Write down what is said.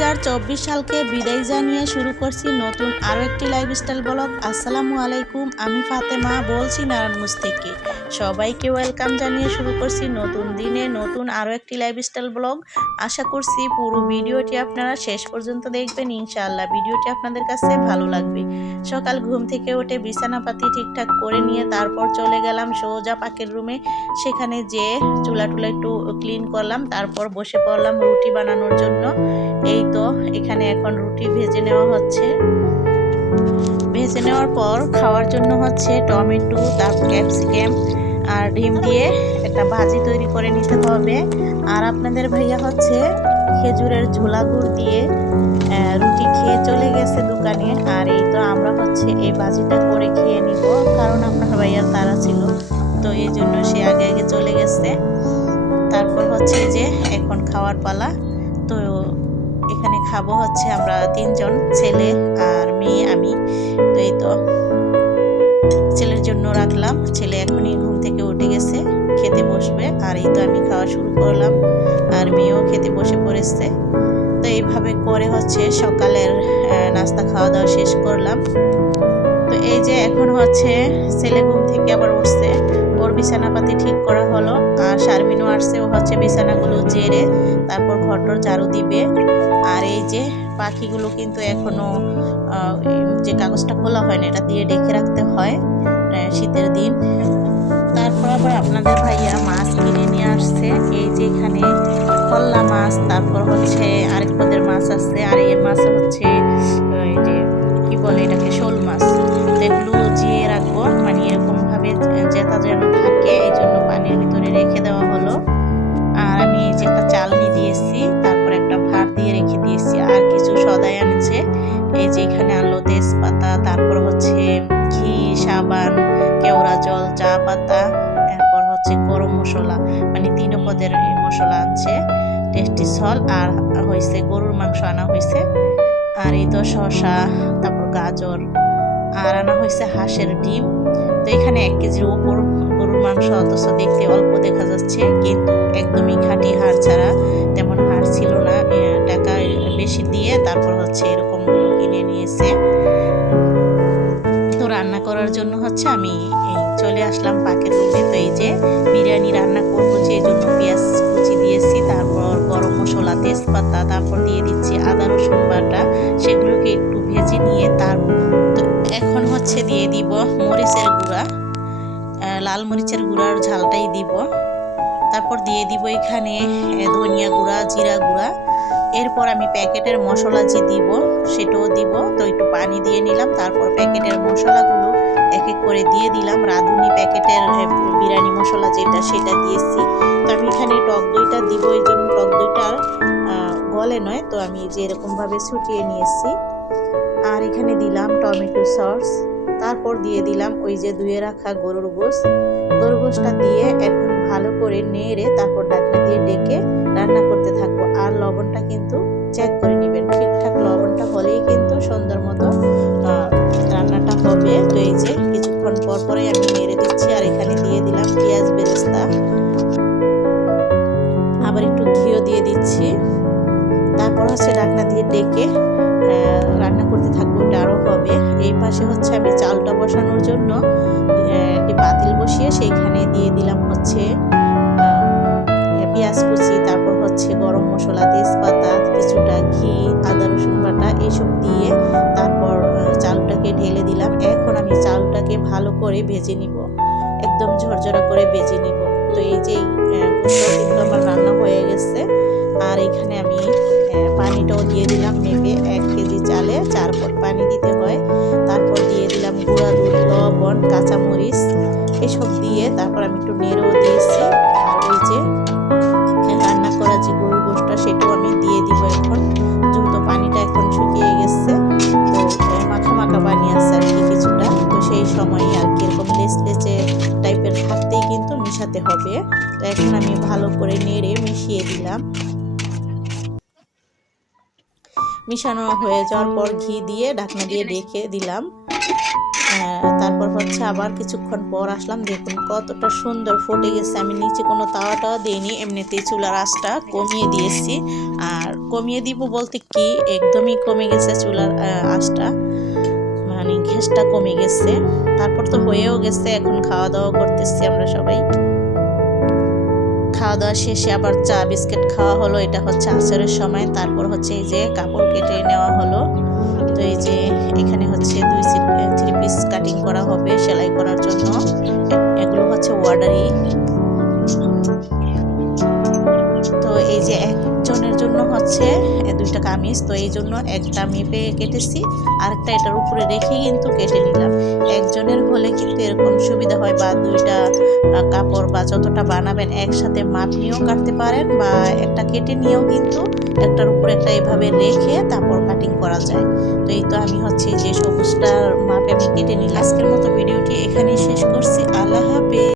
2024 সালকে বিদায় জানিয়ে শুরু করছি নতুন আরও একটি লাইফস্টাইল ব্লগ। আসসালামু আলাইকুম, আমি ফাতেমা বলছি নারায়ণগঞ্জ থেকে। সবাইকে ওয়েলকাম জানিয়ে শুরু করছি নতুন দিনে নতুন আরও একটি লাইফস্টাইল ব্লগ। আশা করছি পুরো ভিডিওটি আপনারা শেষ পর্যন্ত দেখবেন, ইনশাআল্লাহ ভিডিওটি আপনাদের কাছে ভালো লাগবে। সকাল ঘুম থেকে উঠে বিছানাপাতি ঠিকঠাক করে নিয়ে তারপর চলে গেলাম সোজা পাকের রুমে। সেখানে যে চুলা একটু ক্লিন করলাম, তারপর বসে পড়লাম রুটি বানানোর জন্য। এই তো এখানে এখন রুটি ভেজে নেওয়া হচ্ছে। ভেজে নেওয়ার পর খাওয়ার জন্য হচ্ছে টমেটো, তারপর ক্যাপসিকাম আর ডিম দিয়ে একটা ভাজি তৈরি করে নিতে হবে। আর আপনাদের ভাইয়া হচ্ছে খেজুরের ঝোলা গুড় দিয়ে রুটি খেয়ে চলে গেছে দোকানে। আর এই তো আমরা হচ্ছে এই ভাজিটা করে খেয়ে নিব, কারণ আপনার ভাইয়ার তাড়া ছিল, তো এই জন্য সে আগে আগে চলে গেছে। তারপর হচ্ছে যে এখন খাওয়ার পালা। তো এখানে খাবো হচ্ছে আমরা 3 জন, ছেলে আর মেয়ে, আমি। তো এই তো ছেলের জন্য রাখলাম, ছেলে এখনই ঘুম থেকে উঠে গেছে, খেতে বসবে। আর এই তো আমি খাওয়া শুরু করলাম আর মেয়েও খেতে বসে পড়েছে। তো এইভাবে করে হচ্ছে সকালের নাস্তা খাওয়া দাওয়া শেষ করলাম। তো এই যে এখন হচ্ছে ছেলে ঘুম থেকে আবার উঠছে, ওর বিছানাপাতি ঠিক করা হলো। আর শারমিনও আসছে, ও হচ্ছে বিছানাগুলো ঝেড়ে তারপর ঘরটর ঝাড়ু দিবে। আর এই যে পাখিগুলো কিন্তু এখনো যে কাগজটা খোলা হয় না, এটা দিয়ে ঢেকে রাখতে হয় শীতের দিন। তারপর আবার আপনাদের ভাইয়া মাছ কিনে নিয়ে আসছে। এই যে এখানে কল্লা মাছ, তারপর হচ্ছে আরেক পদের মাছ আছে, আর এর মাছ হচ্ছে এই যে কি বলে এটাকে, শোল মাছ। তো এগুলো জিয়ে রাখবো, মানে এরকম ভাবে জেতা যেন থাকে, এই জন্য পানির ভিতরে রেখে দেওয়া হলো। আর আমি এই যে একটা চালনি দিয়েছি, তারপর একটা ভাত দিয়ে রেখে দিয়েছি। আর কিছু সদাই আনছে, এই যে এখানে আনলো তেজপাতা, তারপর হচ্ছে ঘি, সাবান, কেওড়া জল, চা পাতা, তারপর হচ্ছে গরম মশলা, মানে 3 পদের মশলা আনছে, টেস্টি সল। আর হয়েছে গরুর মাংস আনা হয়েছে। আর এই তো শসা, তারপর গাজর, আর আনা হয়েছে হাঁসের ডিম। তো এখানে 1 কেজির উপর গরুর মাংস, অথচ দেখতে অল্প দেখা যাচ্ছে, কিন্তু একদমই খাঁটি হাড় ছাড়া, তেমন হাড় ছিল না। টাকা বেশি দিয়ে তারপর হচ্ছে এরকম গুলো কিনে নিয়েছে। তো রান্না করার জন্য হচ্ছে আমি চলে আসলাম পাকের রুমে। তো এই যে বিরিয়ানি রান্না করবো, সেই জন্য পেঁয়াজ কুচি দিয়েছি, তারপর গরম মশলা, তেজপাতা, তারপর দিয়ে দিচ্ছি আদা রসুন বাটা, সেগুলোকে একটু ভেজে নিয়ে তারপর এখন হচ্ছে দিয়ে দিব মরিচের গুঁড়া, লাল মরিচের গুঁড়ার ঝালটাই দিব। তারপর দিয়ে দিব এখানে ধনিয়া গুঁড়া, জিরা গুঁড়া। এরপর আমি প্যাকেটের মশলা যে দিব সেটাও দিব। তো একটু পানি দিয়ে নিলাম, তারপর প্যাকেটের মশলাগুলো এক এক করে দিয়ে দিলাম। রাঁধুনি প্যাকেটের বিরিয়ানি মশলা যেটা, সেটা দিয়েছি। তো আমি এখানে টক দইটা দিব, এই জন্য টক দইটা গলে নয়, তো আমি যে এরকমভাবে ছুটিয়ে নিয়েছি। আর এখানে দিলাম টমেটো সস, তারপর দিয়ে দিলাম ওই যে ধুয়ে রাখা গরুর গোশটা দিয়ে এখন ভালো করে নেড়ে তারপর ঢাকনা দিয়ে ডেকে রান্না করতে থাকবো। আর লবণটা কিন্তু চেক করে নেবেন, ঠিকঠাক লবণটা হলেই কিন্তু সুন্দর মতো রান্নাটা হবে। তো এই যে কিছুক্ষণ পর পরে আমি নেড়ে দিচ্ছি। আর এখানে দিয়ে দিলাম পেঁয়াজ বেরেস্তা, আবার একটু ঘিও দিয়ে দিচ্ছি। তারপর হচ্ছে ঢাকনা দিয়ে ডেকে রান্না করতে থাকবো, এটা আরও হবে। এই পাশে হচ্ছে আমি চালটা বসানোর জন্য একটি পাতিল বসিয়ে সেইখানে দিয়ে দিলাম হচ্ছে পেঁয়াজ কুচি, তারপর হচ্ছে গরম মশলা, তেজপাতা, কিছুটা ঘি, আদা রসুন বাটা, এইসব দিয়ে তারপর চালটাকে ঢেলে দিলাম। এখন আমি চালটাকে ভালো করে ভেজে নিব, একদম ঝরঝরা করে ভেজে নিব। তো এই যে কিন্তু আমার রান্না হয়ে গেছে। আর এখানে আমি পানিটাও দিয়ে দিলাম মেপে, 1 কেজি চালে 4 পট পানি দিতে হয়। তারপর দিয়ে দিলাম গুঁড়া দুধ, লবণ, কাঁচামরিচ, এসব দিয়ে তারপর আমি একটু নেড়েও দিয়েছি। আর ওই যে রান্না করা যে গরুর গোশটা, সেটাও আমি দিয়ে দিব এখন, যেহেতু পানিটা এখন শুকিয়ে গেছে। তো মাখা মাখা পানি আছে আর কি কিছুটা, তো সেই সময় আর কি এরকম লেচে টাইপের থাকতেই কিন্তু মিশাতে হবে। তো এখন আমি ভালো করে নেড়ে মিশিয়ে দিলাম। মিশানো হয়ে যাওয়ার পর ঘি দিয়ে ঢাকনা দিয়ে ঢেকে দিলাম। তারপর হচ্ছে আবার কিছুক্ষণ পর আসলাম, দেখুন কতটা সুন্দর ফুটে গেছে। আমি নিচে কোনো তাওয়াটাও দিইনি, এমনিতেই চুলার আঁচটা কমিয়ে দিয়েছি। আর কমিয়ে দিব বলতে কি, একদমই কমে গেছে চুলার আঁচটা, মানে গ্যাসটা কমে গেছে। তারপর তো হয়েও গেছে, এখন খাওয়া দাওয়া করতেছি আমরা সবাই। খাওয়া দাওয়া শেষে আবার চা বিস্কিট খাওয়া হলো, এটা হচ্ছে আসরের সময়। তারপর হচ্ছে এই যে কাপড় কেটে নেওয়া হলো। তো এই যে এখানে হচ্ছে 3 পিস কাটিং করা হবে সেলাই করার জন্য। এগুলো হচ্ছে অর্ডারি। তো এই যে একজনের জন্য হচ্ছে 2টা কামিজ, তো এই জন্য একটা মেপে কেটেছি, আরেকটা এটার উপরে রেখে কিন্তু কেটে নিলাম। একজনের হলে কিন্তু এরকম সুবিধা হয়, বা 2টা কাপড় বা যতটা বানাবেন একসাথে মাপ নিয়েও কাটতে পারেন, বা একটা কেটে নিয়েও কিন্তু একটার উপরে একটা এভাবে রেখে তারপর কাটিং করা যায়। তো এই তো আমি হচ্ছে যে সবুজটার মাপে আমি কেটে নিলাম। আজকের মতো ভিডিওটি এখানেই শেষ করছি। আল্লাহ হাফেজ।